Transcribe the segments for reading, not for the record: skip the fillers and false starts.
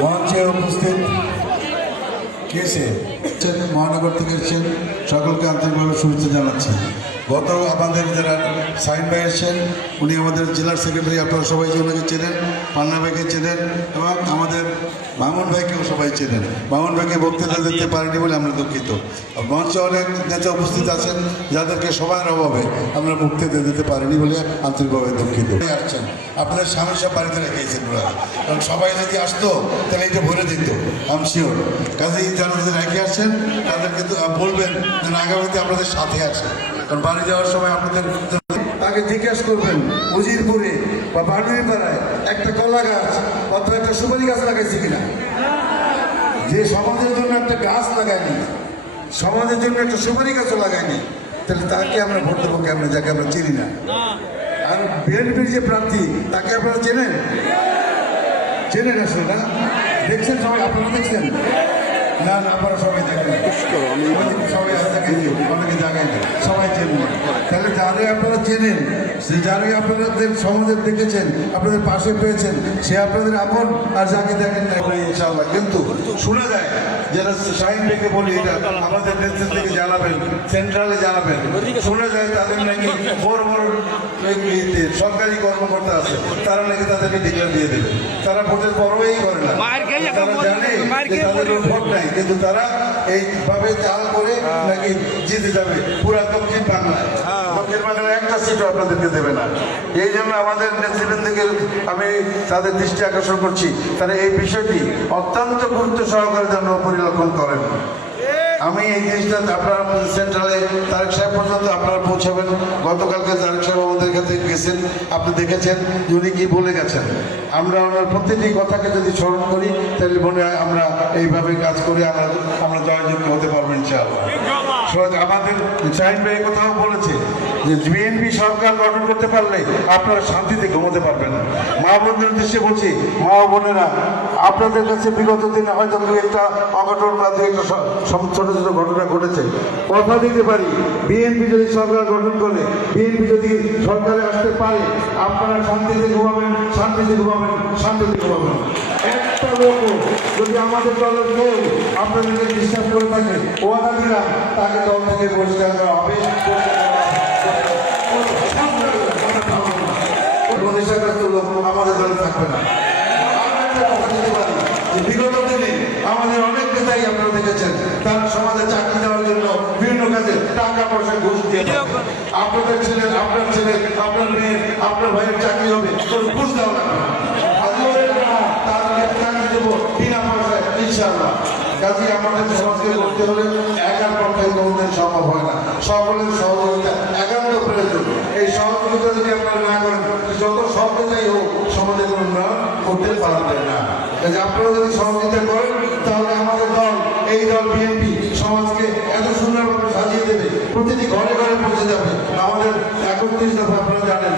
মঞ্চে উপস্থিত কেসে মহানগর থেকে এসেছেন সকলকে আন্তরিকভাবে শুভেচ্ছা জানাচ্ছি। গত আমাদের যারা সাইন ভাই এসেছেন উনি আমাদের জেলার সেক্রেটারি, আপনারা সবাই ওনাকে চেনেন, পান্না ভাইকে চেনেন এবং আমাদের মামুন ভাইকেও সবাই চেনেন। মামুন ভাইকে বক্তৃতা দিতে পারিনি বলে আমরা দুঃখিত। মঞ্চে অনেক নেতা উপস্থিত আছেন যাদেরকে সময়ের অভাবে আমরা বক্তৃতা দিতে পারিনি বলে আন্তরিকভাবে দুঃখিত। আসছেন আপনার স্বামী সব বাড়িতে রেখেছেন ওরা, কারণ সবাই যদি আসতো তাহলে এটা ভরে দিত, আমি শিওর। কাজেই যারা যদি রেখে আসছেন তাদেরকে তো বলবেন যেন আগামীতে আপনাদের সাথে আসে, কারণ বাড়ি যাওয়ার সময় আপনাদের তাকে জিজ্ঞেস করবেন উজিরপুরে বা বাড়ুইপাড়ায় একটা কলা গাছ অথবা একটা সুপারি গাছ লাগাইছে কিনা। যে সমাজের জন্য একটা গাছ লাগায়নি, সমাজের জন্য একটা সুপারি গাছও লাগায়নি, তাহলে তাকে আমরা ভোট দেবো কেমন, যাকে আমরা চিনি না। আর বিএনপির যে প্রার্থী তাকে আপনারা চেনেন, চেনেন আসলে না? দেখছেন সবাই, আপনারা দেখছেন না? না, আপনারা সবাই দেখেন, সবাই অনেকে জানেন, সবাই চেনেন। তাহলে যারে আপনারা চেনেন, সে যারে আপনাদের সমাজে দেখেছেন, আপনাদের পাশে পেয়েছেন, সে আপনাদের আপন। আর যাকে দেখেন না ইনশাআল্লাহ। কিন্তু শোনা যায় যারা শাহিন থেকে বলি এটা আমাদের নেতৃত্ব থেকে জানাবেন, সেন্ট্রালে জানাবেন, শোনা যায় তাদের নাকি বড় বড় সরকারি কর্মকর্তা আছে, তারা নাকি তাদেরকে ডিক্লেয়ার দিয়ে দেবে। তারা ভোটের পরোয়াই করে না, তারা জানে যে তাদের ভোট নাই, কিন্তু তারা এইভাবে চাল করে নাকি জিতে যাবে পুরা দক্ষিণ বাংলায়। দক্ষিণ বাংলায় একটা সিটও আপনাদেরকে দেবে না। এই জন্য আমাদের নেতৃবৃন্দকে আমি তাদের দৃষ্টি আকর্ষণ করছি, তারা এই বিষয়টি অত্যন্ত গুরুত্ব সহকারে যেন পরিলক্ষণ করেন। আমি এই জিনিসটা আপনারা সেন্ট্রালে তারেক সাহেব পর্যন্ত আপনারা পৌঁছাবেন। গতকালকে তারেক সাহেব আমাদের কাছে গেছেন, আপনি দেখেছেন উনি কি বলে গেছেন। আমরা ওনার প্রতিটি কথাকে যদি স্মরণ করি তাহলে মনে হয় আমরা এইভাবে কাজ করে আমরা জয়যুক্ত হতে পারবো ইনশাআল্লাহ। আমাদের শাহিন ভাই কোথাও বলেছে যে বিএনপি সরকার গঠন করতে পারলে আপনারা শান্তিতে ঘুমোতে পারবেন না। মা বোনদের উদ্দেশ্যে বলছি, মা বোনেরা আপনাদের কাছে বিগত দিনে হয়তো দু একটা অঘটন বা দু একটা ছোট ছোট ঘটনা ঘটেছে। কথা দিতে পারি বিএনপি যদি সরকার গঠন করে, বিএনপি যদি সরকারে আসতে পারে, আপনারা শান্তিতে ঘুমাবেন, শান্তিতে ঘুমাবেন, শান্তিতে ঘুমাবেন। একটা লোক যদি আমাদের দলের কেউ আপনাদেরকে বিশ্বাস করে থাকে, ওয়াদা দিলাম তাকে দল থেকে বহিষ্কার করা হবে। আমাদের দলে থাকবে না। বিগত দিনে আমাদের অনেক নেতাই আপনারা দেখেছেন তার সমাজে চাকরি দেওয়ার জন্য বিভিন্ন কাজে টাকা পয়সা ঘুষ দিয়ে আপনাদের ছেলে, আপনার ছেলে, আপনার মেয়ে, আপনার ভাইয়ের চাকরি হবে, কোনো ঘুষ দেওয়া লাগবে না, তাদেরকে চাকরি দেবো বিনা পয়সায় ইনশাআল্লাহ। কাজে আমাদের সমাজকে করতে হলে একার পক্ষে কোনোদিন সম্ভব হয় না, সকলের সহযোগিতা একান্ত প্রয়োজন। এই সহযোগিতা যদি আপনারা না করেন, যত সহযোগিতাই হোক সমাজে কোনো উন্নয়ন করতে পারবেন না। কাজে আপনারা যদি সহযোগিতা করেন তাহলে আমাদের দল, এই দল বিএনপি সমাজকে এত সুন্দরভাবে সাজিয়ে দেবে, প্রতিটি ঘরে ঘরে পৌঁছে যাবে। আমাদের 31 দফা আপনারা জানেন,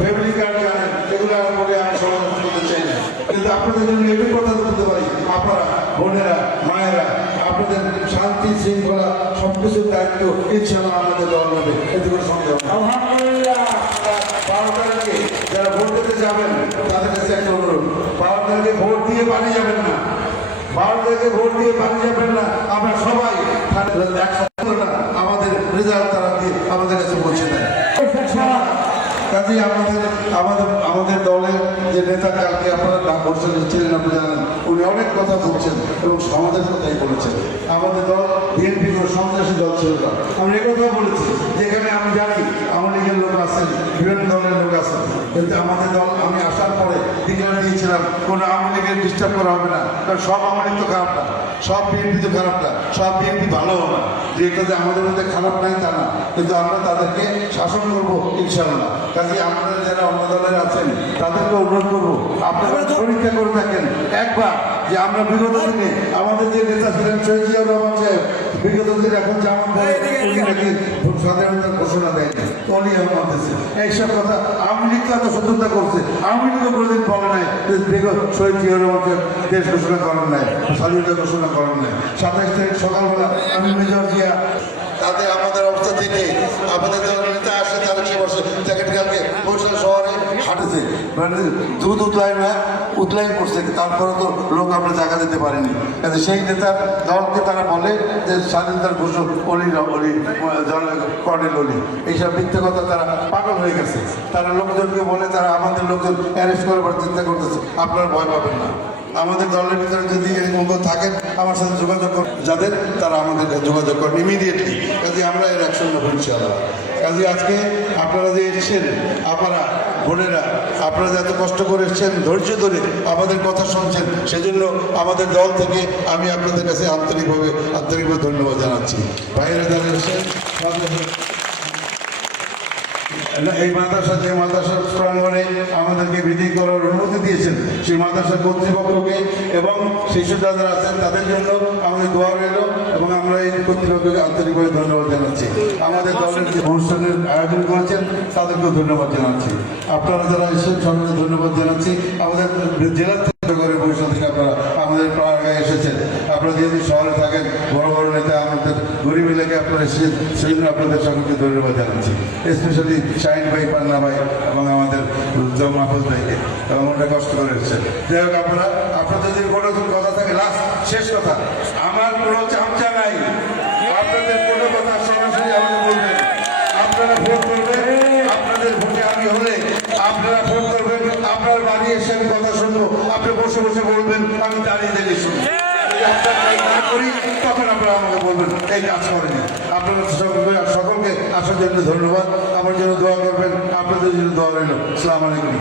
ফ্যামিলি কার্ড জানেন, এগুলো বলে আমি সমাধান করতে চাই না। কিন্তু আপনাদের জন্য এটাই কথা বলতে পারি, আপনারা বোনেরা, মায়েরা, আপনাদের শান্তি শৃঙ্খলা সবকিছুর দায়িত্ব ইনশাআল্লাহ আমাদের দল নেবে, এতে কোনো সন্দেহ নেই। আলহামদুলিল্লাহ। 12 তারিখে যারা ভোট দিতে যাবেন তাদের কাছে একটা অনুরোধ, 12 তারিখে ভোট দিয়ে পালিয়ে যাবেন না, 12 তারিখে ভোট দিয়ে পালিয়ে যাবেন না। আমরা সবাই একসাথে আমাদের রেজাল্ট তারা দিয়ে আমাদের কাছে পৌঁছে দেয়। কাজেই আমাদের দলের যে নেতা কালকে আপনারা না বলছেন ছিলেন, আপনি জানেন উনি অনেক কথা বলছেন এবং সমাজের কথাই বলেছেন। আমাদের দল বিএনপি কোনো সন্ত্রাসী দল ছিল না, আমি একথাও বলেছি। যেখানে আমি জানি আওয়ামী লীগের লোক আছেন, বিভিন্ন দলের লোক আছেন, কিন্তু আমাদের দল আমি আসার পরে ডিক্লার দিয়েছিলাম কোনো আওয়ামী লীগের ডিস্টার্ব করা হবে না, কারণ সব আওয়ামী লীগ তো খারাপ না, সব বিএনপি তো খারাপ না, সব বিএনপি ভালো হবে না। যে এটা যে আমাদের মধ্যে খারাপ নাই তা না, কিন্তু আমরা তাদেরকে শাসন করবো ইনশাআল্লাহ। কাজে আপনারা যারা অন্য দলের আছেন তাদেরকে অনুরোধ করবো, আপনারা পরীক্ষা করে থাকেন একবার যে আমরা বিগত দিনে আমাদের যে নেতা ছিলেন শহীদ জিয়াউর রহমান সাহেব, বিগত দিনে এখন যেমন বলে উনি নাকি স্বাধীনতার ঘোষণা দেয়নি, উনি এমন মানতেছে এইসব কথা। আওয়ামী লীগ তো এত সত্যতা করছে, আওয়ামী লীগও কোনোদিন বলে নাই বিগত শহীদ জিয়াউর রহমান সাহেব দেশ ঘোষণা করেন নাই, স্বাধীনতা ঘোষণা করেন নাই। 27 তারিখ সকালবেলা আমি মেজর জিয়া তাদের আমাদের অবস্থা থেকে আমাদের নেতা আসে, তারা কি বসে কালকে বরিশাল শহরে হাটে করতেছে, মানে দুধ উতলায় না উতলাইন করছে, তারপরে তো লোক আমরা জায়গা দিতে পারিনি। কাজে সেই নেতার দলকে তারা বলে যে স্বাধীনতার ঘোষক অলি কর্নেল অলি, এইসব মিথ্যে কথা তারা পাগল হয়ে গেছে। তারা লোকজনকে বলে তারা আমাদের লোকজন অ্যারেস্ট করার চিন্তা করতেছে। আপনারা ভয় পাবেন না, আমাদের দলের ভিতরে যদি এরকম থাকেন আমার সাথে যোগাযোগ করেন, যাদের তারা আমাদের যোগাযোগ করেন ইমিডিয়েটলি। কাজে আমরা এর অ্যাকশন নেবো ইনশাআল্লাহ। কাজে আজকে আপনারা যে এসেছেন, আপনারা বোনেরা, আপনারা যে এত কষ্ট করে এসেছেন, ধৈর্য ধরে আমাদের কথা শুনছেন, সেজন্য আমাদের দল থেকে আমি আপনাদের কাছে আন্তরিকভাবে ধন্যবাদ জানাচ্ছি। বাইরে যারা এসেছেন এই মাদ্রাসা, যে মাদ্রাসার প্রাঙ্গণে আমাদেরকে বিদায় করার অনুমতি দিয়েছেন, সেই মাদ্রাসার কর্তৃপক্ষকে এবং শিশু যারা আছেন তাদের জন্য আমাদের দোয়া রইল, এবং আমরা এই কর্তৃপক্ষকে আন্তরিকভাবে ধন্যবাদ জানাচ্ছি। আমাদের দলের যে অনুষ্ঠানের আয়োজন করেছেন তাদেরকেও ধন্যবাদ জানাচ্ছি। আপনারা যারা এসেছেন সকলকে ধন্যবাদ জানাচ্ছি। আমাদের জেলার থেকে পরিষদ থেকে আপনারা আমাদের প্রাঙ্গণে এসেছেন। আপনারা যেহেতু শহরে থাকেন, বড় বড় নেতা, আমাদের গরিব এলাকায় আপনারা এসেছেন, সেই জন্য আপনাদের সকলকে ধন্যবাদ জানাচ্ছি। স্পেশালি শাহিন ভাই, পান্না ভাই এবং আমাদের মাহফুজ ভাইকে, এবং ওটা কষ্ট করে এসেছেন। যাই হোক, আপনাদের যদি কোনো কথা থাকে, লাস্ট শেষ কথা, আমার কোনো চামচা নাই, আপনাদের কোনো কথা সরাসরি আমাকে বলবেন। আপনারা ভোট করবেন, আপনাদের ভোটে আমি হলে আপনারা ভোট করবেন, আপনার বাড়ি এসে আমি কথা শুনবো, আপনি বসে বসে বলবেন, আমি দাঁড়িয়ে দাঁড়িয়ে শুনবো। করি তখন আপনারা আমাকে বলবেন এই কাজ করেনি। আপনারা সকলকে আসার জন্য ধন্যবাদ। আমার জন্য দোয়া করবেন, আপনাদের জন্য দোয়া রইল। আসসালামু আলাইকুম।